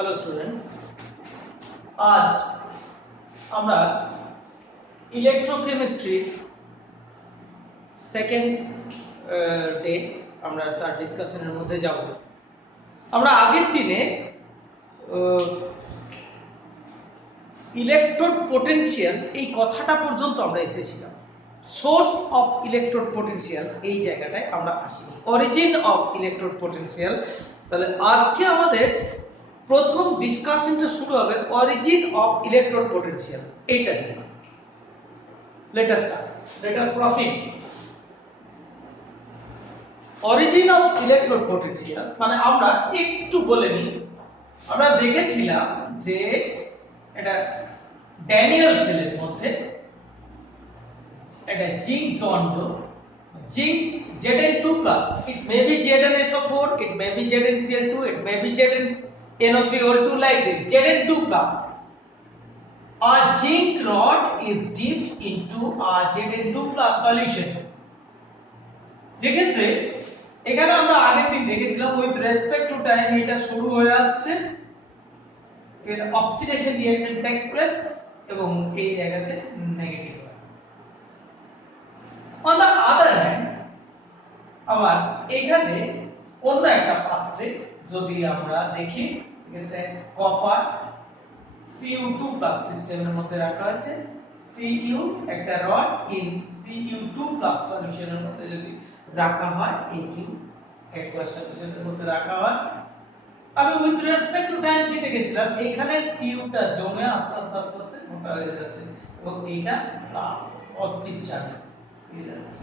Hello students, আজ আমরা electrochemistry second day আমরা তার ডিসকাশনের মধ্যে যাব। আমরা আগের দিনে ইলেকট্রোড পোটেনশিয়াল এই কথাটা পর্যন্ত আমরা এসেছিলাম। সোর্স অফ ইলেকট্রোড পোটেনশিয়াল এই জায়গাটায় আমরা আসিনি, অরিজিন অফ ইলেকট্রোড পোটেনশিয়াল। তাহলে আজকে আমাদের প্রথম ডিসকাশনটা শুরু হবে অরিজিন অফ ইলেকট্রোড পোটেনশিয়াল এইটা দিয়ে। Let us start, let us proceed. Origin of electrode potential মানে আমরা একটু বলে নিই। আমরা দেখেছিলাম যে এটা ড্যানিয়েল সেলের মধ্যে একটা জিঙ্ক দণ্ড, zinc Zn2+, it may be ZnSO4, it may be ZnCl2, it may be ZnNO3O2 like this, Zn2+. A zinc rod is dipped into a Zn2+ solution. যেক্ষেত্রে এখানে আমরা আগের দিন দেখেছিলাম উইথ রেসপেক্ট টু টাইম এটা শুরু হয়ে আসছে, এর অক্সিডেশন রিঅ্যাকশন টেকস প্লেস এবং এই জায়গাতে নেগেটিভ হয়। অন দ্য আদার হ্যান্ড আবার এখানে অন্য একটা পাত্রে যদি আমরা দেখি, এক্ষেত্রে কপার Cu2+ সিস্টেমের মধ্যে রাখা হয়েছে, Cu একটা রড ইন Cu2+ সলিউশনের মধ্যে যদি রাখা হয়, Aq একটা সলিউশনের মধ্যে রাখা হয়। আমি উইথ রেসপেক্ট টু টাইম কি দেখেছিলাম, এখানে Cu টা জমে আস্তে আস্তে আস্তে আস্তে মোটা হয়ে যাচ্ছে এবং এইটা প্লাস পজিটিভ চার্জ হয়ে যাচ্ছে।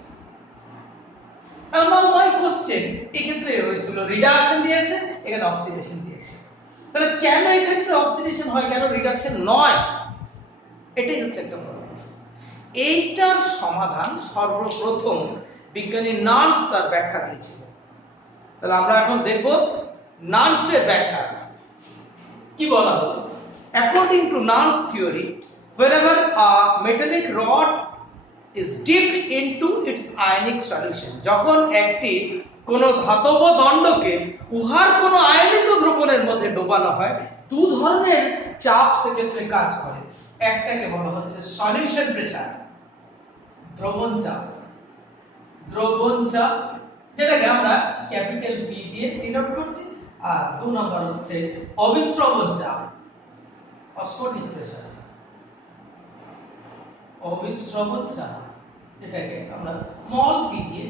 Now my question, এক্ষেত্রে হয়েছিল রিডাকশন রিঅ্যাকশন, এখানে অক্সিডেশন রিঅ্যাকশন। তাহলে কেন এক্ষেত্রে অক্সিডেশন হয়, কেন রিডাকশন নয়? এটাই হচ্ছে একটা বড় প্রশ্ন। এইটার সমাধান সর্বপ্রথম বিজ্ঞানী নার্স তার ব্যাখ্যা দিয়েছিল। তাহলে আমরা এখন দেখব নার্সের ব্যাখ্যা কি বলা হলো। According to nurse theory, wherever a metallic rod is dipped into its ionic solution, যখন একটি কোন ধাতব দণ্ডকে উহার কোন আয়নিত দ্রবণের মধ্যে ডোবানো হয়, দু ধরনের চাপ সেক্ষেত্রে কাজ করে। একটাকে বলা হচ্ছে সলিউশন প্রেসার, দ্রবণ চাপ, দ্রবণ চাপ যেটাকে আমরা ক্যাপিটাল পি দিয়ে ডিনোট করছি। আর দুই নম্বর হচ্ছে অবিশ্রবণ চাপ, অস্মোটিক প্রেসার, অবিশ্রবণ চাপ, এটাকে আমরা স্মল পি দিয়ে।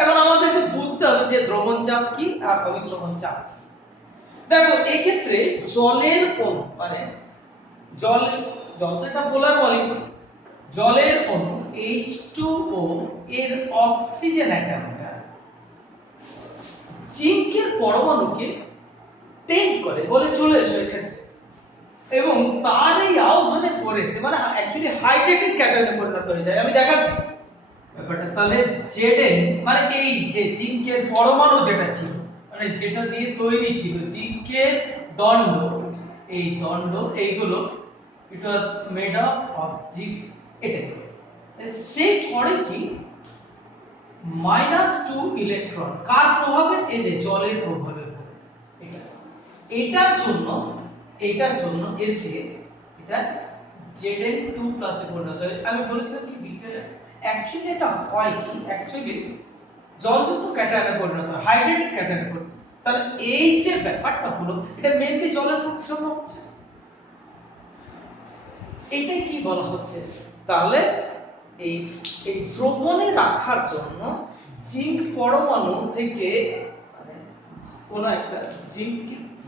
এখন আমাদেরকে বুঝতে হবে যে দ্রবণ চাপ কি আর অবিশ্রবণ চাপ। দেখো এই ক্ষেত্রে জলের অণু মানে জল তো এটা পোলার মলিকিউল, জলের অণু H2O এর অক্সিজেন অ্যাটমটা জিঙ্কের পরমাণুকে টেক করে বলে চলে এসে এক্ষেত্রে, এবং তার এই আহ্বানে পড়েছে মানে অ্যাকচুয়ালি হাইড্রেটেড ক্যাটায়নে পরিণত হয়ে যায়। আমি দেখাচ্ছি ব্যাপারটা। তাহলে Zn মানে এই যে জিঙ্কের পরমাণু যেটা ছিল, মানে যেটা দিয়ে তৈরি ছিল জিঙ্কের দণ্ড, এই দণ্ড এইগুলো ইট ওয়াজ মেড অফ জিঙ্ক। এটা সেই পড়ে কি -2 ইলেকট্রন কার প্রভাবে? এই যে জলের প্রভাবে। এটার জন্য এসে এটা Zn2+ এ পরিণত হয়। আমি বলেছিলাম কি বিক্রিয়া অ্যাকচুয়ালি এটা হয় কি, অ্যাকচুয়ালি জলযুক্ত ক্যাটায়নে পরিণত হয়, হাইড্রেটেড ক্যাটায়নে পরিণত। তাহলে এই যে ব্যাপারটা হলো, এটা মেইনলি জলের জন্য হচ্ছে। এটাই কি বলা হচ্ছে, তাহলে এই দ্রবণে রাখার জন্য জিঙ্ক পরমাণু থেকে মানে কোন একটা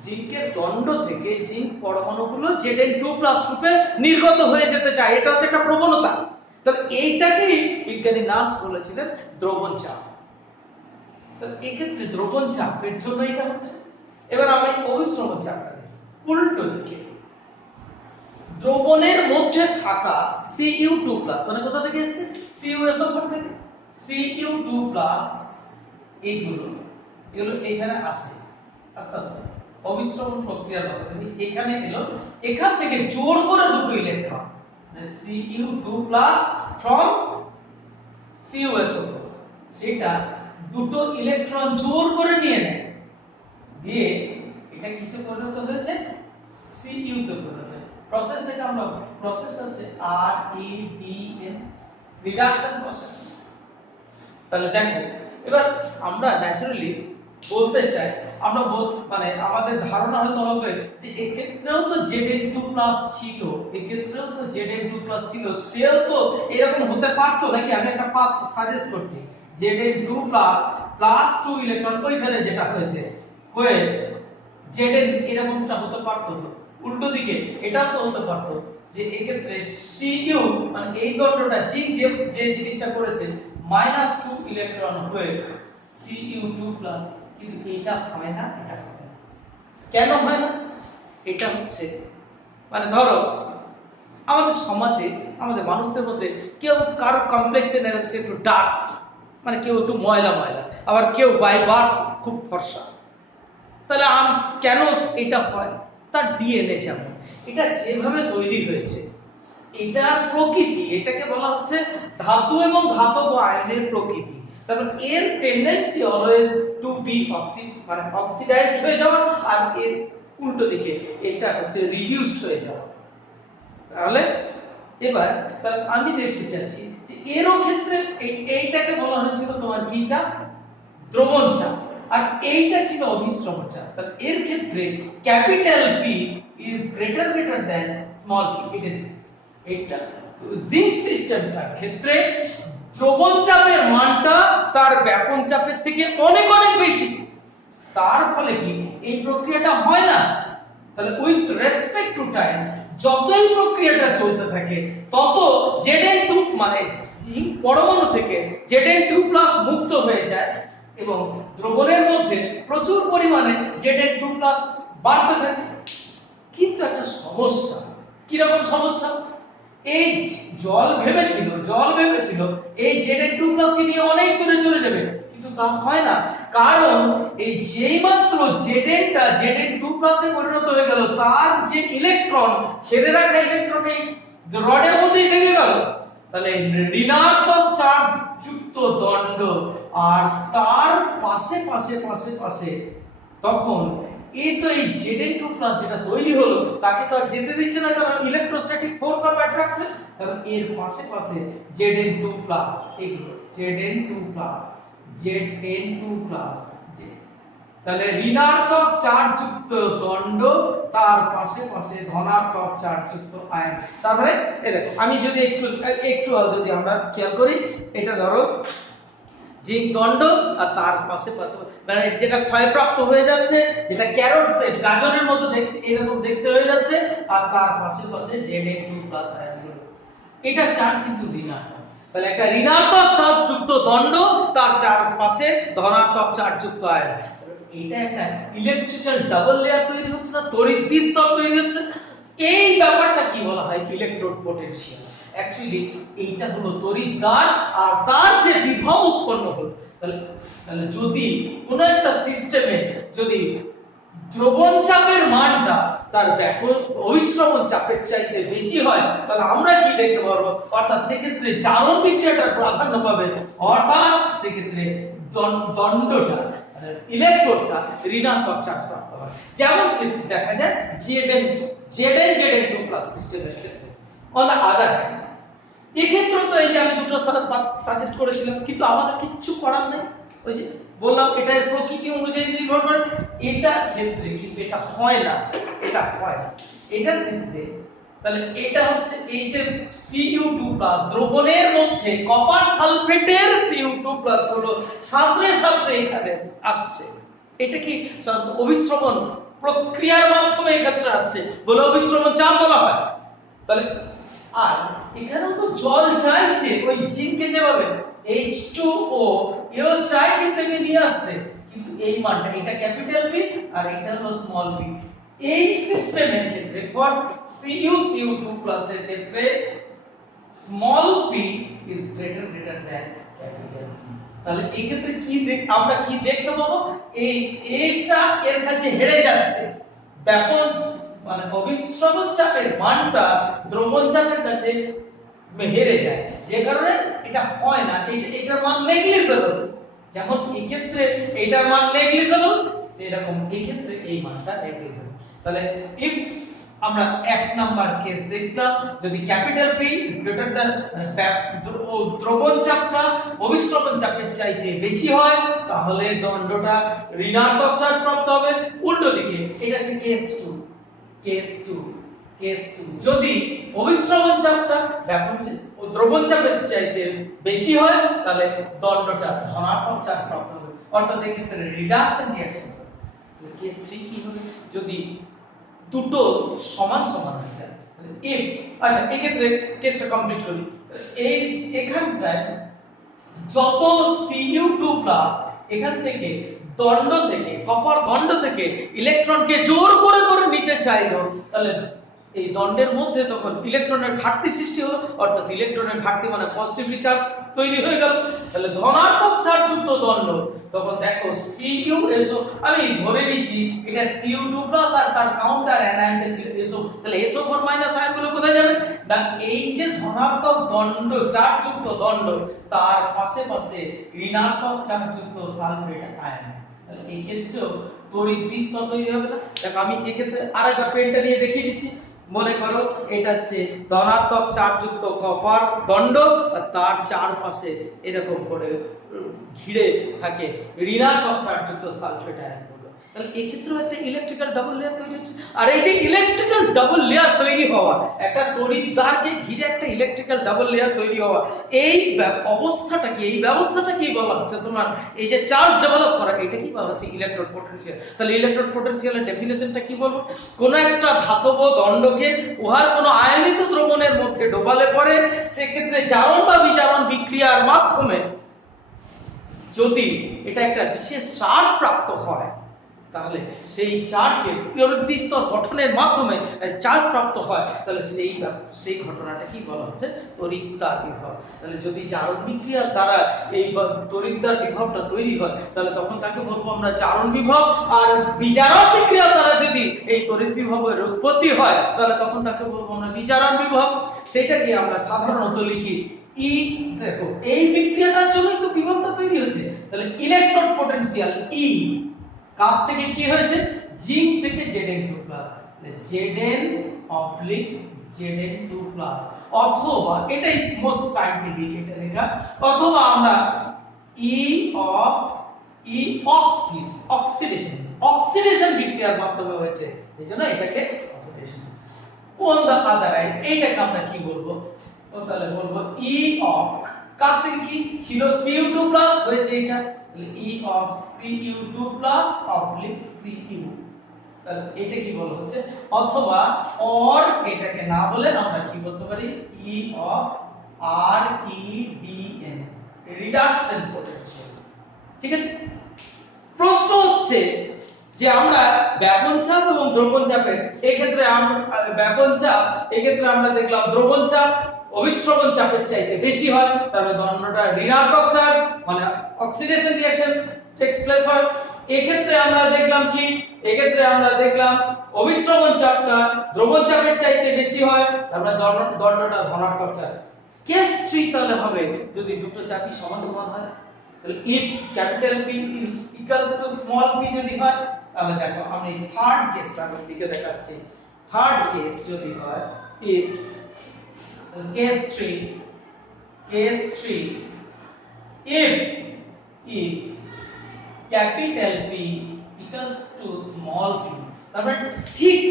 জিঙ্কের দণ্ড থেকে জিঙ্ক পরমাণুগুলো Zn2+ রূপে নির্গত হয়ে যেতে চায়, এটা হচ্ছে একটা প্রবণতা। তাহলে এইটাকেই বিজ্ঞানী নার্স বলেছিলেন দ্রবণ চাপ। তাহলে এই ক্ষেত্রে দ্রবণ চাপের জন্য এটা হচ্ছে। এবার আমি অবিশ্রবণ চাপটা দেখি উল্টো দিকে। দ্রবণের মধ্যে থাকা Cu2+ মানে কোথা থেকে এসেছে? CuSO4 থেকে। Cu2+ এগুলো এখানে আসে আস্তে আস্তে অবিশ্রবণ প্রক্রিয়ার মাধ্যমে এখানে এলো, এখান থেকে জোর করে দুটো ইলেকট্রন মানে Cu2+ from CuSO4 সেটা দুটো ইলেকট্রন জোর করে নিয়ে নেয়, দিয়ে এটা কিসে পরিণত হয়েছে Cu তে পরিণত হয়। প্রসেসটাকে আমরা প্রসেস হচ্ছে REDN, রিডাকশন প্রসেস। তাহলে দেখো এবার আমরা ন্যাচারালি বলতে চাই, আমরা মানে আমাদের ধারণা হয়তো হবে যে এক্ষেত্রেও তো Zn2 ছিল, এক্ষেত্রেও তো Zn2 ছিল, সেও তো এরকম হতে পারতো নাকি? আমি একটা পাথ সাজেস্ট করছি, Zn2 +2 ইলেকট্রন ওইখানে যেটা হয়েছে হয়ে Zn এরকমটা হতে পারতো তো, উল্টো দিকে এটাও তো হতে পারতো যে এক্ষেত্রে Cu মানে এই দণ্ডটা যে জিনিসটা করেছে -2 ইলেকট্রন হয়ে Cu2+, কিন্তু এটা হয় না, এটা হয় না। কেন হয় না? এটা হচ্ছে মানে ধরো আমাদের সমাজে আমাদের মানুষদের মধ্যে কেউ কারো কমপ্লেক্সন এর হচ্ছে একটু ডার্ক, মানে কেউ একটু ময়লা ময়লা, আবার কেউ বাই বার্থ খুব ফর্সা। তাহলে কেন এটা হয়? তার ডিএনএ যেমন, এটা যেভাবে তৈরি হয়েছে, এটার প্রকৃতি, এটাকে বলা হচ্ছে ধাতু এবং ধাতব আয়নের প্রকৃতি। তারপর এর টেন্ডেন্সি অলওয়েজ টু বি মানে অক্সিডাইজড হয়ে যাওয়া, আর এর উল্টো দিকে এটা হচ্ছে রিডিউসড হয়ে যাওয়া। তাহলে এবার আমি দেখতে চাচ্ছি যে এরও ক্ষেত্রে এইটাকে বলা হয়েছিল তোমার কি চাপ? দ্রবণ চাপ। আর এইটা ছিল অভিস্রবণ চাপ। তাহলে এর ক্ষেত্রে capital P is greater than small P. এটা জিঙ্ক সিস্টেমটার ক্ষেত্রে দ্রবণ চাপের মানটা তার ব্যাপন চাপের থেকে অনেক অনেক বেশি। তার ফলে কি এই প্রক্রিয়াটা হয় না। তাহলে উইথ রেসপেক্ট টু টাইম যতই প্রক্রিয়াটা চলতে থাকে তত Zn2 মানে জিঙ্ক পরমাণু থেকে Zn2+ মুক্ত হয়ে যায় এবং দ্রবণের মধ্যে প্রচুর পরিমাণে Zn2+ বাড়তে থাকে। কিন্তু একটা সমস্যা, কি রকম সমস্যা? এই জল ভেবেছিল এই Zn2+ কে নিয়ে অনেক দূরে চলে যাবে, কিন্তু তা হয় না। কারণ এই যেই মাত্র Zn-টা Zn2+ এ পরিণত হয়ে গেল, তার যে ইলেকট্রন ছেড়ে রাখা ইলেকট্রন এই রডের মধ্যেই থেকে গেল, তাহলে ঋণাত্মক চার্জ যুক্ত দণ্ড আর তার পাশে তখন এই তো এই Zn2+ যেটা তৈরি হলো তাকে তো আর যেতে দিচ্ছে না, কারণ ইলেকট্রোস্ট্যাটিক ফোর্স অফ অ্যাট্রাকশন। কারণ এর পাশে Zn2+, এগুলো Zn2+, তাহলে ঋণাত্মক চার্জ যুক্ত দণ্ড তার পাশে ধনাত্মক চার্জ যুক্ত আয়ন। তারপরে এই দেখো আমি যদি একটু যদি আমরা খেয়াল করি, এটা ধরো জিঙ্ক দণ্ড আর তার পাশে মানে যেটা ক্ষয়প্রাপ্ত হয়ে যাচ্ছে, যেটা ক্যারট সেট গাজরের মতো দেখতে এরকম দেখতে হয়ে যাচ্ছে, আর তার পাশে Zn2+ আয়নগুলো, এটা চার্জ কিন্তু ঋণাত্মক। তাহলে একটা ঋণাত্মক চার্জ যুক্ত দণ্ড তার চারপাশে ধনাত্মক চার্জ যুক্ত আয়ন, এটা একটা ইলেকট্রিক্যাল ডাবল লেয়ার তৈরি হচ্ছে না, তড়িৎ দ্বিস্তর তৈরি হচ্ছে। এই ব্যাপারটা কি বলা হয়? Electrode potential. অ্যাকচুয়ালি এইটা হলো তড়িৎদ্বার আর তার যে বিভব উৎপন্ন হলো। তাহলে যদি কোন একটা সিস্টেমে যদি দ্রবণ চাপের মানটা তার ব্যাপন অভিস্রবণ চাপের চাইতে বেশি হয়, তাহলে আমরা কি দেখতে পারবো? অর্থাৎ সেক্ষেত্রে জারণ বিক্রিয়াটার প্রাধান্য পাবে, অর্থাৎ সেক্ষেত্রে দণ্ডটা ইলেকট্রোডটা ঋণাত্মক চার্জ প্রাপ্ত হয়। যেমন দেখা যায় Zn2+ সিস্টেমের ক্ষেত্রে। অন দ্য আদার হ্যান্ড এক্ষেত্রে তো এই যে আমি দুটো সাজেস্ট করেছিলাম, কিন্তু আমাদের কিচ্ছু করার নেই। ওই যে বললাম এটার প্রকৃতি অনুযায়ী নির্ভর করে। এটার ক্ষেত্রে কিন্তু এটা হয় না, এটার ক্ষেত্রে তাহলে এটা হচ্ছে এই যে Cu2+ দ্রবণের মধ্যে কপার সালফেটের Cu2+ হলো সাবরে এখানে আসছে। এটা কি অভিস্রবণ প্রক্রিয়ার মাধ্যমে এক্ষেত্রে আসছে বলে অভিস্রবণ চাপ বলা হয়। তাহলে আর এখানেও তো জল চাইছে ওই জিঙ্কে যেভাবে H2O এও চাই কিন্তু একে নিয়ে আসতে, কিন্তু এই মানটা এটা ক্যাপিটাল P আর এটা হলো স্মল p। এই সিস্টেমের ক্ষেত্রে ফর Cu2+ এর ক্ষেত্রে small p is greater than capital P। তাহলে এই ক্ষেত্রে আমরা কি দেখতে পাবো? এইটা এর কাছে হেরে যাচ্ছে, ব্যাপন মানে অভিস্রবণ চাপের মানটা দ্রবণ চাপের কাছে হেরে যায়, যে কারণে এটা হয় না। এটার মান নেগলিজেবল। যেমন এই ক্ষেত্রে এটার মান নেগলিজেবল, সেরকম এই ক্ষেত্রে এই মানটা নেগলিজেবল। তাহলে if আমরা এক নাম্বার কেস দেখলাম, যদি capital P is greater than দ্রবণ চাপটা অভিস্রবণ চাপের চাইতে বেশি হয়, তাহলে দণ্ডটা ঋণাত্মক চার্জ প্রাপ্ত হবে। উল্টো দিকে এটা হচ্ছে কেস 2। কেস 2 যদি অভিস্রবণ চাপটা দ্রবণ চাপের চাইতে বেশি হয়, তাহলে দণ্ডটা ধনাত্মক চার্জ প্রাপ্ত হবে, অর্থাৎ এই ক্ষেত্রে রিডাকশন রিঅ্যাকশন হবে। কেস 3 কি হবে? যদি দুটো সমান সমান হয়ে যায়। ইফ আচ্ছা এই ক্ষেত্রে কেসটা কমপ্লিট করি। এই এখানটায় যত Cu2+ এখান থেকে দণ্ড থেকে কপার দণ্ড থেকে ইলেকট্রনকে জোর করে করে নিতে চাইলো, তাহলে এই দণ্ডের মধ্যে তখন ইলেকট্রনের ঘাটতি সৃষ্টি হলো, অর্থাৎ ইলেকট্রনের ঘাটতি মানে পজিটিভলি চার্জ তৈরি হয়ে গেল। তাহলে ধনাত্মক চার্জযুক্ত দণ্ড, তখন দেখো CuSO, আমি ধরে নিচ্ছি এটা Cu2+ আর তার কাউন্টার অ্যানায়নটা ছিল SO, তাহলে SO4- আয়ন গুলো কোথায় যাবে না এই যে ধনাত্মক দণ্ড চার্জযুক্ত দণ্ড তার পাশে ঋণাত্মক চার্জযুক্ত সালফেট আয়ন। তাহলে এই ক্ষেত্রেও তড়িৎ দ্বিস্তর তৈরি হবে না। দেখো আমি এই ক্ষেত্রে আরেকটা পেনটা নিয়ে দেখিয়ে দিচ্ছি। মনে করো এটা হচ্ছে ধনাত্মক চার্জযুক্ত কপার দণ্ড আর তার চারপাশে এরকম করে ঘিরে থাকে ঋণাত্মক চার্জযুক্ত সালফেট আয়নগুলো। তাহলে এই ক্ষেত্রেও একটা ইলেকট্রিক্যাল ডাবল লেয়ার তৈরি হচ্ছে। আর এই যে ইলেকট্রিক্যাল ডাবল লেয়ার তৈরি হওয়া, একটা তড়িৎদ্বারকে ঘিরে একটা ইলেকট্রিক্যাল ডাবল লেয়ার তৈরি হওয়া, এই অবস্থাটা কি, এই ব্যবস্থাটা কি বলা হচ্ছে? তোমার এই যে চার্জ ডেভেলপ করা, এটা কি বলা হচ্ছে? Electrode potential. তাহলে ইলেকট্রোড পোটেনশিয়ালের ডেফিনিশনটা কি বলবো? কোন একটা ধাতব দণ্ডকে উহার কোন আয়নিত দ্রবণের মধ্যে ডোবালে পরে সেক্ষেত্রে জারণ বা বিজারণ বিক্রিয়ার মাধ্যমে যদি এটা একটা বিশেষ চার্জ প্রাপ্ত হয়, তাহলে সেই চার্জকে তড়িৎ স্তর গঠনের মাধ্যমে চার্জ প্রাপ্ত হয়, তাহলে সেই ঘটনাটা কি বলা হচ্ছে? তড়িৎদ্বার বিভব। তাহলে যদি জারণ বিক্রিয়ার দ্বারা এই তড়িৎদ্বার বিভবটা তৈরি হয়, তাহলে তখন তাকে বলবো আমরা জারণ বিভব। আর বিজারণ বিক্রিয়ার দ্বারা যদি এই তড়িৎ বিভবের উৎপত্তি হয়, তাহলে তখন তাকে বলবো আমরা বিজারণ বিভব। সেটাকে আমরা সাধারণত লিখি ই। দেখো এই বিক্রিয়াটার জন্যই তো বিভবটা তৈরি হচ্ছে। তাহলে ইলেকট্রোড পোটেনশিয়াল ই কাপ থেকে কি হয়েছে? জিঙ্ক থেকে Zn2+, Zn/Zn2+, অথবা এটাই মোস্ট সায়েন্টিফিক এটা লেখা, অথবা আমরা অক্সিডেশন বিক্রিয়ার মাধ্যমে হয়েছে, সেজন্য এটাকে oxidation. On the other end এইটাকে আমরা কি বলবো? তাহলে বলবো ই অফ কাপ থেকে কি ছিল? Cu2+ হয়েছে এটা, E of Cu2+ Cu। তাহলে এটা কি বলা হচ্ছে? অথবা অর এটাকে না বলে আমরা কি বলতে পারি? E of REDN, reduction potential. ঠিক আছে? প্রশ্ন হচ্ছে যে আমরা ব্যাপন চাপ এবং দ্রবণ চাপের এক্ষেত্রে ব্যাপন চাপ এক্ষেত্রে আমরা দেখলাম দ্রবণ চাপ অভিস্রবণ চাপের চাইতে বেশি হয়, তাহলে দণ্ডটা ঋণাত্মক চার্জ মানে অক্সিডেশন রিঅ্যাকশন টেকস প্লেস হয়। এক্ষেত্রে আমরা দেখলাম কি? এক্ষেত্রে আমরা দেখলাম অভিস্রবণ চাপটা দ্রবণ চাপের চাইতে বেশি হয়, তাহলে দণ্ডটা ধনাত্মক চার্জ। কেস 3 তাহলে হবে যদি দুটো চাপই সমান সমান হয়। তাহলে if capital P is equal to small p যদি হয়, তাহলে দেখো আমি থার্ড কেসটা আমি লিখে দেখাচ্ছি। থার্ড কেস যদি হয় if case 3 if capital P equals to small p, তারপর ঠিক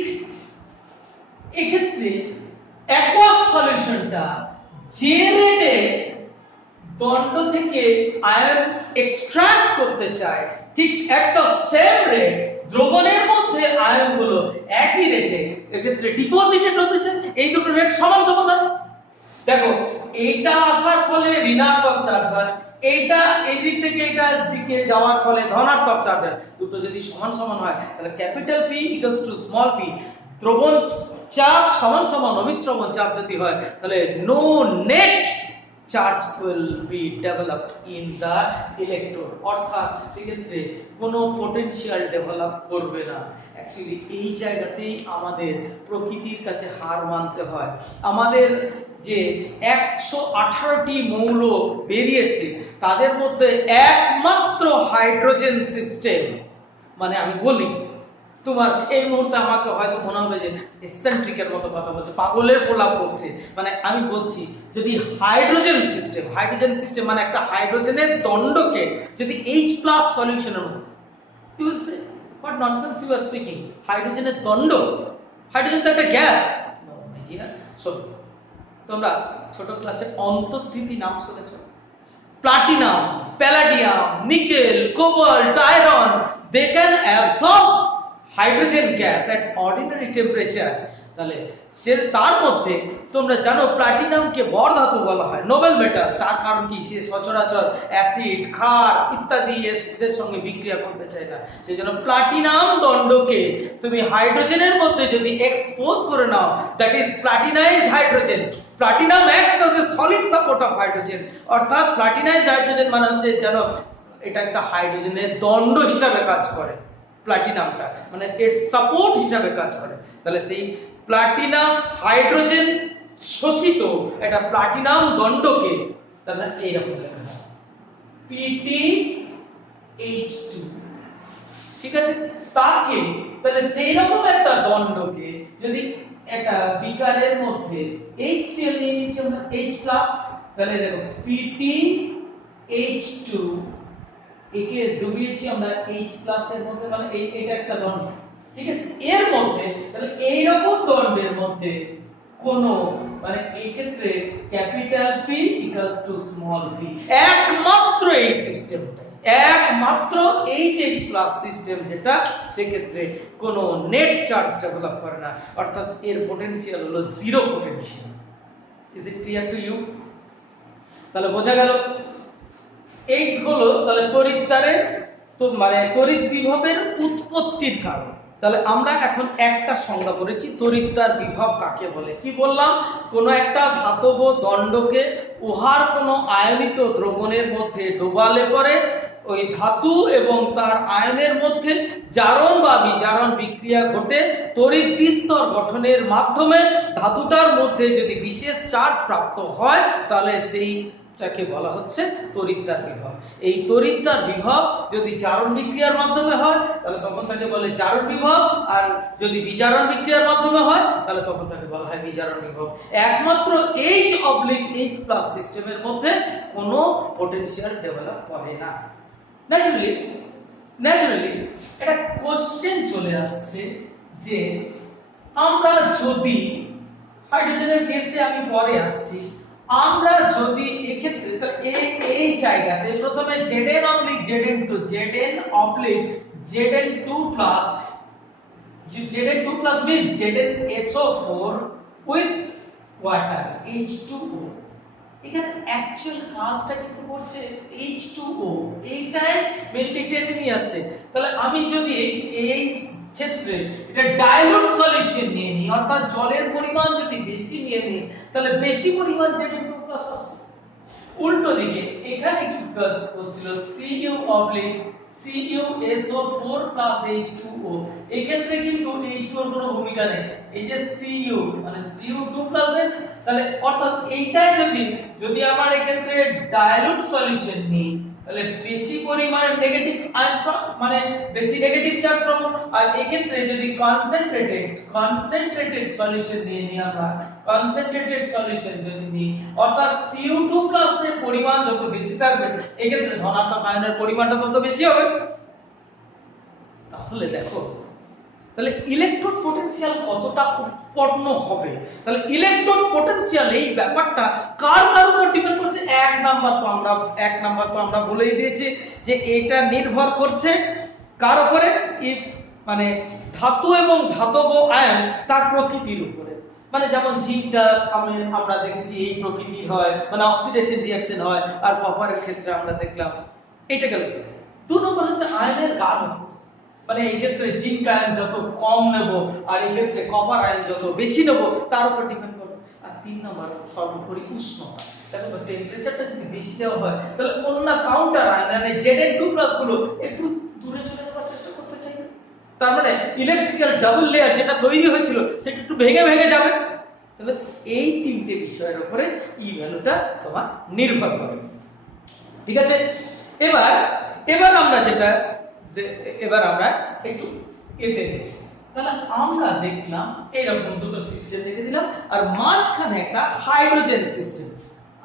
এক্ষেত্রে অ্যাকুয়াস সলিউশনটা যে রেটে দণ্ড থেকে আয়ন এক্সট্রাক্ট করতে চায়, ঠিক একটা সেম রেট দ্রবণের মধ্যে আয়নগুলো একই রেটে এক্ষেত্রে ডিপোজিটেড হতে চায়, এই দুটো রেট সমান সমান হয়। দেখো এইটা আসার ফলে ঋণাত্মক চার্জ হয়, এইটা এই দিক থেকে এটার দিকে যাওয়ার ফলে ধনাত্মক চার্জ হয়। দুটো যদি সমান সমান হয়, তাহলে capital P equals to small p, দ্রবণ চাপ সমান সমান অভিস্রবণ চাপ যদি হয়, তাহলে no net charge will be developed in the electrode, অর্থাৎ সেক্ষেত্রে কোনো পটেনশিয়াল ডেভেলপ করবে না। অ্যাকচুয়ালি এই জায়গাতেই আমাদের প্রকৃতির কাছে হার মানতে হয়। আমাদের যে 118টি মৌল বেরিয়েছে তাদের মধ্যে একমাত্র হাইড্রোজেন সিস্টেম, মানে আমি বলি তোমার এই মুহূর্তে আমাকে হয়তো মনে হবে যে এসেন্ট্রিকের মতো কথা বলছে, পাগলের প্রলাপ বলছে। মানে আমি বলছি যদি হাইড্রোজেন সিস্টেম মানে একটা হাইড্রোজেনের দণ্ডকে যদি H+ সলিউশনের মতো, you will say what nonsense you are speaking, হাইড্রোজেনের দণ্ড, হাইড্রোজেন তো একটা gas. No my dear, so তোমরা ছোট ক্লাসে অন্তর্ধিতি নাম শুনেছো? Platinum, palladium, nickel, cobalt, iron, they can absorb hydrogen gas at ordinary temperature। তাহলে তার মধ্যে তোমরা জানো প্লাটিনামকে বর ধাতু বলা হয়, নোবেল মেটাল। তার কারণ কি? সে সচরাচর অ্যাসিড, ক্ষার ইত্যাদি এর সঙ্গে বিক্রিয়া করতে চায় না। সেজন্য প্লাটিনাম দণ্ডকে তুমি হাইড্রোজেনের মধ্যে যদি এক্সপোজ করে নাও, that is platinised hydrogen. Platinum acts as a solid support of hydrogen. অর্থাৎ প্লাটিনাইজড হাইড্রোজেন মানে হচ্ছে জানো এটা একটা হাইড্রোজেনের দণ্ড হিসাবে কাজ করে। প্লাটিনামটা মানে এর সাপোর্ট হিসাবে কাজ করে। তাহলে সেই প্লাটিনাম হাইড্রোজেন শোষিত এটা প্লাটিনাম দণ্ডকে তাহলে এইরকম লেখা হয় PtH2। ঠিক আছে, তাকে তাহলে সেই রকম একটা দণ্ডকে যদি একটা বিকারের মধ্যে HCl নিয়ে নিচ্ছি আমরা H+, তাহলে দেখো PtH2 একে ডুবিয়েছি আমরা H+ এর মধ্যে, মানে এটা একটা দণ্ড। ঠিক আছে, এর মধ্যে তাহলে এই রকম দণ্ডের মধ্যে কোন মানে এই ক্ষেত্রে capital P equals to small p, একমাত্র এই সিস্টেমটা, একমাত্র HH+ সিস্টেম যেটা সেক্ষেত্রে কোনো নেট চার্জ ডেভেলপ করে না, অর্থাৎ এর পটেনশিয়াল হলো zero potential. Is it clear to you? তাহলে বোঝা গেল এই হলো তাহলে তড়িৎদ্বারের তো মানে তড়িৎ বিভবের উৎপত্তির কারণ। তাহলে আমরা এখন একটা সংজ্ঞা করেছি তড়িৎদ্বার বিভব কাকে বলে। কি বললাম? কোনো একটা ধাতব দণ্ডকে উহার কোনো আয়নিত দ্রবণের মধ্যে ডোবালে পরে ওই ধাতু এবং তার আয়নের মধ্যে জারণ বা বিজারণ বিক্রিয়া ঘটে তড়িৎ দ্বিস্তর গঠনের মাধ্যমে ধাতুটার মধ্যে যদি বিশেষ চার্জ প্রাপ্ত হয় তাহলে সেই যাকে বলা হচ্ছে তড়িৎদ্বার বিভব। এই তড়িৎদ্বার বিভব যদি জারণ বিক্রিয়ার মাধ্যমে হয় তাহলে তখন তাকে বলে জারণ বিভব, আর যদি বিজারণ বিক্রিয়ার মাধ্যমে হয় তাহলে তখন তাকে বলা হয় বিজারণ বিভব। একমাত্র H/H+ সিস্টেমের মধ্যে কোনো পটেনশিয়াল ডেভেলপ করে না। ন্যাচারালি একটা কোশ্চেন চলে আসছে যে আমরা যদি হাইড্রোজেনের কেসে আমি পরে আসছি, আমরা যদি এক্ষেত্রে এই জায়গাতে প্রথমে Zn/Zn2 Zn2+ means ZnSO4 with water H2O। এখানে অ্যাকচুয়াল কাজটা কিন্তু করছে H2O, এইটাই মেইনলি টেনে নিয়ে আসছে। তাহলে আমি যদি এই ক্ষেত্রে এটা ডাইলুট সলিউশন নিয়ে নিই, অর্থাৎ জলের পরিমাণ যদি বেশি নিয়ে নিই তাহলে বেশি পরিমাণ Zn2+ আসবে। উল্টো দিকে এখানে কি করছিল CuO4 H2O, এই ক্ষেত্রে কিন্তু H2 এর কোনো ভূমিকা নেই। এই যে Cu মানে Cu2+ এর তাহলে অর্থাৎ এইটাই যদি আমার এই ক্ষেত্রে ডাইলুট সলিউশন নিই তাহলে বেশি পরিমাণ নেগেটিভ আয়ন মানে বেশি নেগেটিভ চার্জ পাবো। আর এই ক্ষেত্রে যদি কনসেন্ট্রেটেড সলিউশন নিয়ে নিই আমরা, কনসেন্ট্রেটেড সলিউশন যদি নিই অর্থাৎ Cu2+ এর পরিমাণ যত বেশি থাকবে এই ক্ষেত্রে ধনাত্মক আয়নের পরিমাণটা তত বেশি হবে। তাহলে দেখো তাহলে ইলেকট্রন পটেনশিয়াল কতটা উৎপন্ন হবে। তাহলে ইলেকট্রন পটেনশিয়াল এই ব্যাপারটা কার উপর ডিপেন্ড করছে? এক নাম্বার তো আমরা বলেই দিয়েছি যে এটা নির্ভর করছে কার উপরে? মানে ধাতু এবং ধাতব আয়ন তার প্রকৃতির উপরে। মানে যেমন জিঙ্কটা আমরা দেখেছি এই প্রকৃতির হয়, মানে অক্সিডেশন রিঅ্যাকশন হয়, আর কপারের ক্ষেত্রে আমরা দেখলাম। এটা গেল। 2 নম্বর হচ্ছে আয়নের গাঢ়, মানে এই ক্ষেত্রে জিঙ্ক আয়ন যত কম নেব আর এই ক্ষেত্রে কপার আয়ন যত বেশি নেব তার উপর ডিপেন্ড করবে। আর 3 নম্বর সর্বোপরি উষ্ণতা। দেখো তো টেম্পারেচারটা যদি বেশি দেওয়া হয় তাহলে অন্য কাউন্টার আয়ন মানে Zn2+ গুলো একটু দূরে চলে যাওয়ার চেষ্টা করতে চাইবে। তার মানে ইলেকট্রিক্যাল ডাবল লেয়ার যেটা তৈরি হয়েছিল সেটা একটু ভেঙে যাবে। তাহলে এই তিনটে বিষয়ের উপরে ই ভ্যালুটা তোমার নির্ভর করে। ঠিক আছে, এবার আমরা একটু এতে তাহলে আমরা দেখলাম এইরকম দুটো সিস্টেম দেখে দিলাম আর মাঝখানে একটা হাইড্রোজেন সিস্টেম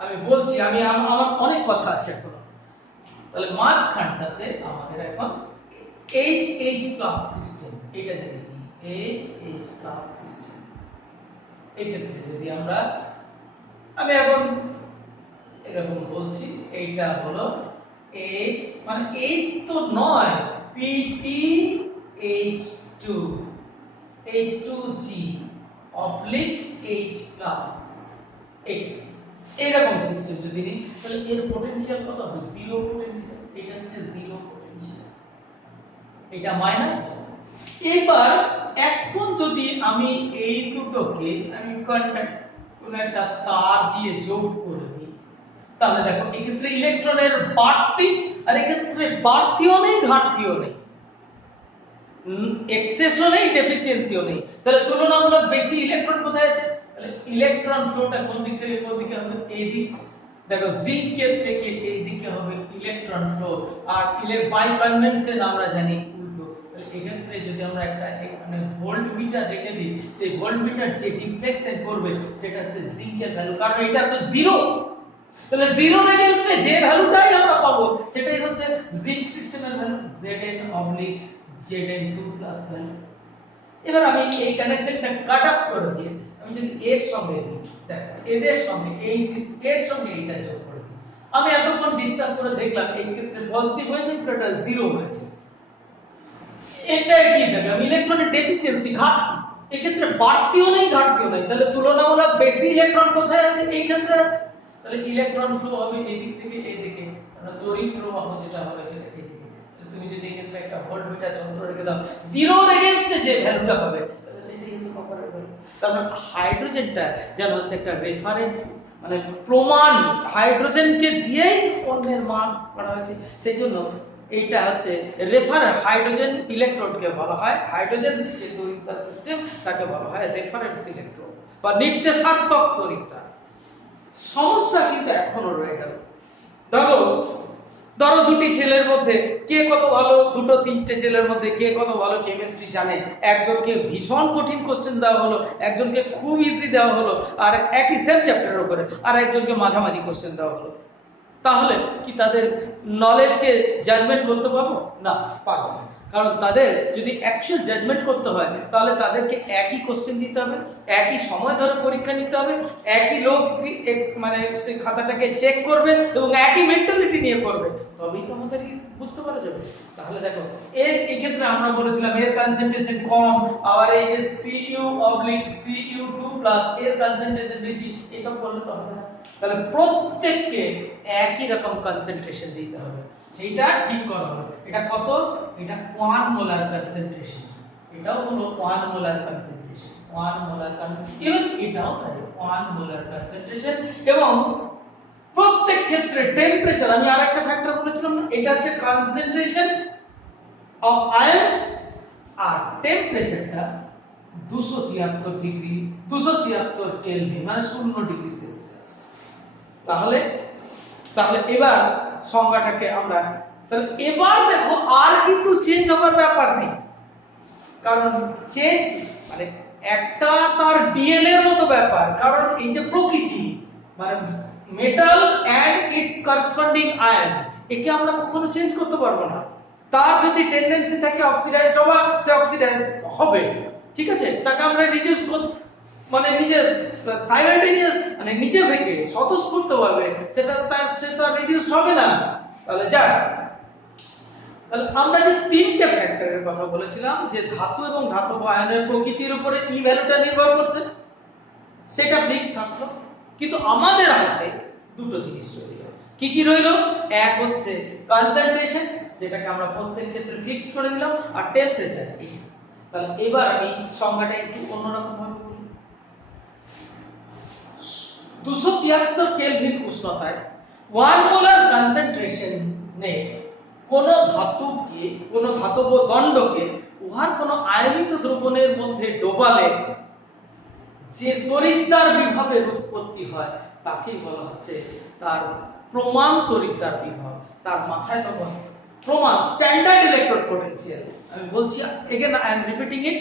আমি বলছি আমি আমার অনেক কথা আছে এখন তাহলে মাঝখানটাতে আমাদের এখন HH+ সিস্টেম এটা যদি HH+ সিস্টেম এই ক্ষেত্রে যদি আমি এখন এরকম বলছি এইটা হলো H মানে H তো নয় PTH2 H2G অবলিক H+ এইরকম সিস্টেম যদি নিই তাহলে এর পটেনশিয়াল কত হবে জিরো পটেনশিয়াল এটা হচ্ছে জিরো পটেনশিয়াল এটা মাইনাস এবার এখন যদি আমি এই দুটোকে আমি কন্টাক্ট কোন একটা তার দিয়ে যোগ করে দিই তাহলে দেখো এই ক্ষেত্রে ইলেকট্রনের বাড়তি আর এই ক্ষেত্রে বাড়তিও নেই ঘাটতিও নেই এক্সেসও নেই ডেফিসিয়েন্সিও নেই তাহলে তুলনামূলক বেশি ইলেকট্রন কোথায় আছে তাহলে ইলেকট্রন ফ্লোটা কোন দিক থেকে কোন দিকে হবে এই দিক দেখো জিঙ্কের থেকে এই দিকে হবে ইলেকট্রন ফ্লো আর বাই কনভেনশন আমরা জানি উল্টো তাহলে এই ক্ষেত্রে যদি আমরা একটা এখানে ভোল্টমিটার রেখে দিই সেই ভোল্টমিটার যে ডিফ্লেকশন করবে সেটা হচ্ছে জিঙ্কের ভ্যালু কারণ এটা তো জিরো তাহলে জিরো এগেইনস্টে যে ভ্যালুটাই আমরা পাবো সেটাই হচ্ছে জিঙ্ক সিস্টেমের ভ্যালু Zn Zn2+ ভ্যালু এবার আমি এই কানেকশনটা কাট আপ করে দিই আমি যদি এর সঙ্গে দিই দেখো এদের সঙ্গে এই সিস্টেম এর সঙ্গে এটা যোগ করে দিই আমি এতক্ষণ ডিসকাস করে দেখলাম এই ক্ষেত্রে পজিটিভ হয়েছে এটা জিরো হয়েছে এটা কি দেখলাম ইলেকট্রনের ডেফিসিয়েন্সি ঘাটতি এই ক্ষেত্রে বাড়তিও নেই ঘাটতিও নেই তাহলে তুলনামূলক বেশি ইলেকট্রন কোথায় আছে এই ক্ষেত্রে আছে তাহলে ইলেকট্রন ফ্লো হবে এই দিক থেকে এই দিকে মানে তড়িৎ প্রবাহ যেটা হবে সেটা এই দিকে তুমি যদি এই ক্ষেত্রে একটা ভোল্টমিটার যন্ত্র রেখে দাও জিরো এগেইনস্টে যে ভ্যালুটা পাবে তাহলে সেটাই হচ্ছে কপারের ভ্যালু তার মানে হাইড্রোজেনটা যেন হচ্ছে একটা রেফারেন্স মানে প্রমাণ হাইড্রোজেনকে দিয়েই অন্যের মান করা হয়েছে সেজন্য এইটা হচ্ছে রেফার হাইড্রোজেন ইলেকট্রোডকে বলা হয় হাইড্রোজেন যে তড়িৎদ্বার সিস্টেম তাকে বলা হয় রেফারেন্স ইলেকট্রোড বা নির্দেশাত্মক তড়িৎদ্বার সমস্যা কিন্তু এখনো রয়ে গেল ধরো দুটি ছেলের মধ্যে কে কত ভালো দুটো তিনটে ছেলের মধ্যে কে কত ভালো কেমিস্ট্রি জানে একজনকে ভীষণ কঠিন কোশ্চেন দেওয়া হলো একজনকে খুব ইজি দেওয়া হলো আর একই সেম চ্যাপ্টারের উপরে আর একজনকে মাঝামাঝি কোশ্চেন দেওয়া হলো তাহলে কি তাদের নলেজকে জাজমেন্ট করতে পারবো না পারবো না কারণ তাদের যদি অ্যাকচুয়াল জাজমেন্ট করতে হয় তাহলে তাদেরকে একই কোশ্চেন দিতে হবে একই সময় ধরে পরীক্ষা নিতে হবে একই লোক মানে সেই খাতাটাকে চেক করবে এবং একই মেন্টালিটি নিয়ে করবে তবেই তো আমাদের বুঝতে পারা যাবে তাহলে দেখো এই ক্ষেত্রে আমরা বলেছিলাম এর কনসেন্ট্রেশন কম আবার এই যে Cu/Cu2+ এর কনসেন্ট্রেশন বেশি এসব করলে তো হবে না তাহলে প্রত্যেককে একই রকম কনসেন্ট্রেশন দিতে হবে সেটা ঠিক করা হবে এটা কত এটা 1 মোলার কনসেন্ট্রেশন এটাও হলো 1 মোলার কনসেন্ট্রেশন 1 মোলার কনসেন্ট্রেশন এটাও তাই 1 মোলার কনসেন্ট্রেশন এবং প্রত্যেক ক্ষেত্রে টেম্পারেচার আমি আরেকটা ফ্যাক্টর বলেছিলাম না এটা হচ্ছে কনসেন্ট্রেশন অফ আয়ন্স আর টেম্পারেচারটা 273 ডিগ্রি 273 কেলভিন মানে 0 ডিগ্রি সেলসিয়াস তাহলে এবার সংজ্ঞাটাকে আমরা তাহলে এবার দেখো আর কিন্তু চেঞ্জ হবার ব্যাপার নেই কারণ চেঞ্জ মানে একটা তার ডিএনএ এর মতো ব্যাপার কারণ এই যে প্রকৃতি মানে metal and it's corresponding ion একে আমরা কখনো চেঞ্জ করতে পারবো না তার যদি টেন্ডেন্সি থাকে অক্সিডাইজড হওয়া সে অক্সিডাইজ হবে ঠিক আছে তাকে আমরা রিডিউস মানে নিজে সাইলেন্টেনিয়াস মানে নিজে থেকে স্বতঃস্ফূর্তভাবে সেটা রিডিউস হবে না তাহলে তাহলে আমরা যে তিনটে ফ্যাক্টরের কথা বলেছিলাম যে ধাতু এবং ধাতব আয়নের প্রকৃতির উপরে ই ভ্যালুটা নির্ভর করছে সেটা ফিক্স থাকলো কিন্তু আমাদের হাতে দুটো জিনিস রইল কি রইল এক হচ্ছে কনসেন্ট্রেশন যেটাকে আমরা প্রত্যেক ক্ষেত্রে ফিক্স করে দিলাম আর টেম্পারেচার তাহলে এবার আমি সংজ্ঞাটা একটু অন্যরকম ভাবে বলি 273 কেলভিন উষ্ণতায় 1 মোলার কনসেন্ট্রেশন নে কোন ধাতুকে কোন ধাতব দণ্ডকে উহার কোন আয়নিত দ্রবণের মধ্যে ডোবালে যে তড়িৎদ্বার বিভবের উৎপত্তি হয় তাকেই বলা হচ্ছে তার প্রমাণ তড়িৎদ্বার বিভব তার মাথায় তখন প্রমাণ স্ট্যান্ডার্ড ইলেকট্রোড পোটেনশিয়াল আমি বলছি again I am repeating it.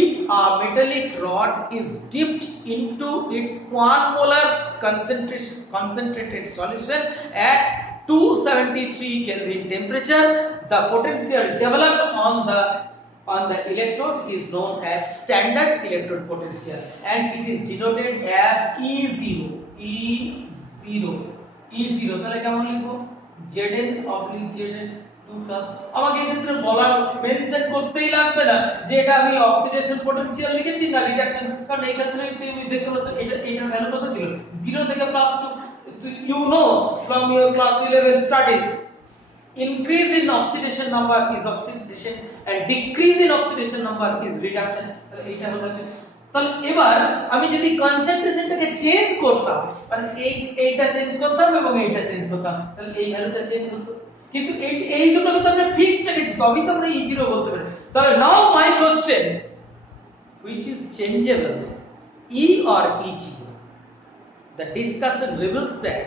If a metallic rod is dipped into its 1 molar concentrated solution at 273 Kelvin temperature, the potential developed on the electrode is known as standard electrode potential, and it is denoted as E0. E0 তাহলে কেমন লিখবো? Zn/Zn 2 plus, আমাকে এই ক্ষেত্রে বলার mention করতেই লাগবে না যে এটা আমি অক্সিডেশন পটেনশিয়াল লিখেছি না রিডাকশন, কারণ এই ক্ষেত্রে তুমি দেখতে পাচ্ছ এটার ভ্যালু কত ছিল? 0 থেকে +2. You know from your class 11 starting, increase in oxidation number is oxidation and decrease in oxidation number is reduction. তাহলে এইটা হলো, তাহলে এবার আমি যদি কনসেন্ট্রেশনটাকে চেঞ্জ করতাম, মানে এইটা চেঞ্জ করতাম এবং এইটা চেঞ্জ করতাম, তাহলে এই ভ্যালুটা চেঞ্জ হতো, কিন্তু এই দুটোকে তো আমরা ফিক্সড রেখেছি, তবেই তো আমরা E0 বলতে পারি। তাহলে now my question, which is changeable, E or E0? The discussion reveals that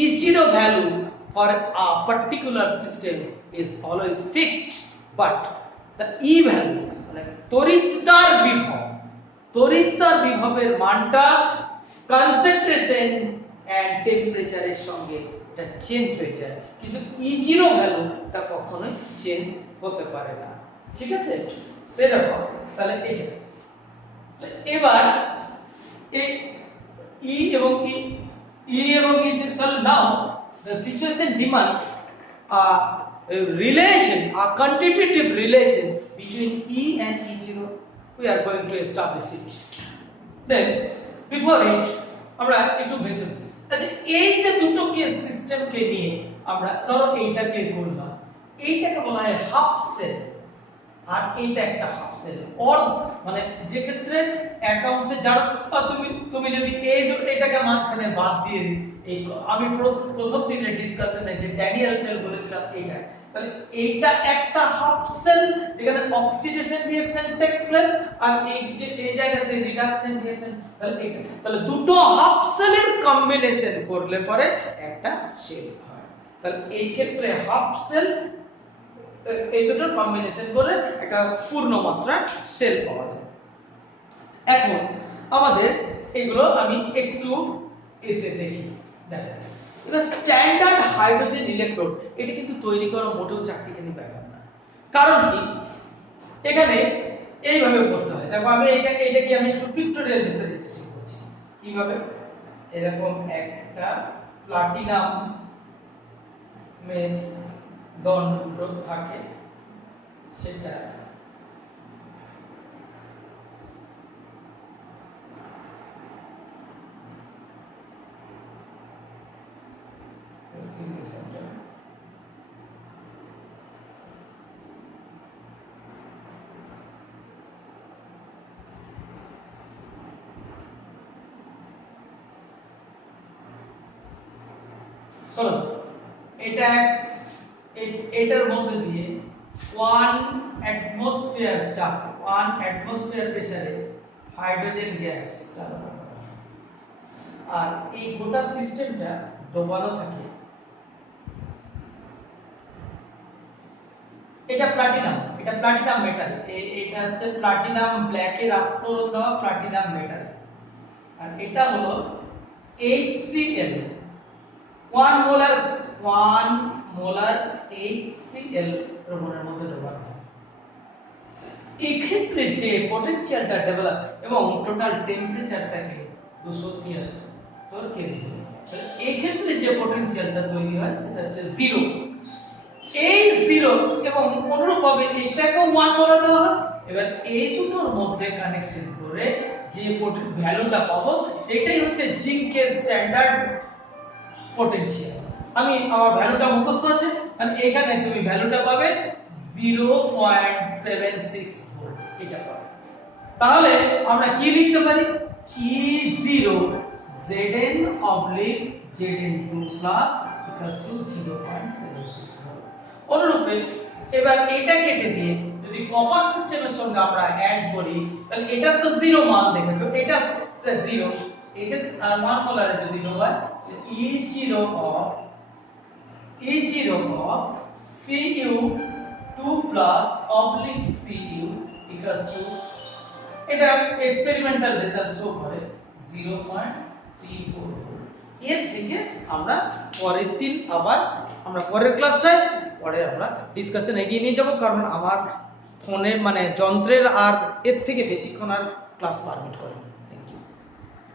E0 value for a particular system is always fixed, but the E value, মানে তড়িৎদ্বার বিভবের মানটা কনসেন্ট্রেশন এন্ড টেম্পারেচারের সঙ্গে এটা চেঞ্জ হয়ে যায়, কিন্তু E0 ভ্যালুটা কখনোই চেঞ্জ হতে পারে না। ঠিক আছে, সেরকম তাহলে এটা এবার এই E এবং E তাহলে নাও the situation demands a relation, a quantitative relation between E and E0. We are going to establish it. Then before it আমরা একটু বেসিক, আচ্ছা এই যে দুটো কেস সিস্টেমকে নিয়ে আমরা ধরো এইটাকে বললাম, এইটাকে বলা হয় হাফ সেল, আর এইটা একটা হাফ সেল, অর মানে যে ক্ষেত্রে একটা অংশে যার তুমি যদি এইটাকে মাঝখানে বাদ দিয়ে এই আমি প্রথম দিনের ডিসকাশনে যে ড্যানিয়েল সেল বলেছিলাম এইটা, তাহলে এইটা একটা হাফ সেল যেখানে অক্সিডেশন রিঅ্যাকশন টেকস প্লেস, আর এই জায়গাতে রিডাকশন রিঅ্যাকশন, তাহলে দুটো হাফ সেলের কম্বিনেশন করলে পরে একটা সেল হয়। তাহলে এই ক্ষেত্রে হাফ সেল এই দুটোর কম্বিনেশন করে একটা পূর্ণ মাত্রা সেল পাওয়া যায়। এখন আমাদের এগুলো আমি একটু এতে দেখি। দেখেন, এটা স্ট্যান্ডার্ড হাইড্রোজেন ইলেকট্রোড, এটা কিন্তু তৈরি করা মোটেও চারটিখানি ব্যাপার না। কারণ কি, এখানে এইভাবে করতে হয়। দেখো আমি এটাকে আমি একটু পিক্টোরিয়াল রিপ্রেজেন্টেশন করছি। কিভাবে? এরকম একটা প্লাটিনাম দণ্ড থাকে, সেটা চলো এটা এটার মধ্যে দিয়ে 1 অ্যাটমোস্ফিয়ার চাপ, 1 অ্যাটমোস্ফিয়ার প্রেসারে হাইড্রোজেন গ্যাস চালানো হয়, আর এই গোটা সিস্টেমটা ডোবানো থাকে। এটা প্লাটিনাম মেটাল, এটা হচ্ছে প্লাটিনাম ব্ল্যাকের আস্তরণ দেওয়া প্লাটিনাম মেটাল, আর এটা হলো HCl, 1 মোলার HCl দ্রবণের মধ্যে ডোবানো হয়। এই ক্ষেত্রে যে পটেনশিয়ালটা ডেভেলপ এবং টোটাল টেম্পারেচার থাকে 273 কেলভিন, তাহলে এই ক্ষেত্রে যে পটেনশিয়ালটা তৈরি হয় সেটা হচ্ছে 0। এই 0 এবং অনুরূপভাবে এটাকেও 1 মোলার দেওয়া হয়। এবার এই দুটোর মধ্যে কানেকশন করে যে ভ্যালুটা পাবো সেটাই হচ্ছে জিঙ্কের স্ট্যান্ডার্ড পটেনশিয়াল। আমি আমার ভ্যালুটা মুখস্থ আছে, মানে এখানে তুমি ভ্যালুটা পাবে 0.76 ভোল্ট, এটা পাবে। তাহলে আমরা কি লিখতে পারি? E0 Zn/Zn2 0.76 volt. অনুরূপে এবার এটা কেটে দিয়ে যদি কপার সিস্টেমের সঙ্গে আমরা অ্যাড করি, তাহলে এটা তো 0 মান দেখেছো, এটা 0, এক্ষেত্রে আর 1 মোলারে যদি ডোবাই E0 of Cu2 2 plus oblique CU equals to, এটা এক্সপেরিমেন্টাল রেজাল্ট শো করে 0.34 ভোল্ট। এর থেকে আমরা পরের দিন আবার আমরা পরের ক্লাসটায় পরে আমরা ডিসকাশন এগিয়ে নিয়ে যাব, কারণ আমার ফোনের মানে যন্ত্রের আর এর থেকে বেশিক্ষণ আর ক্লাস পারমিট করে না।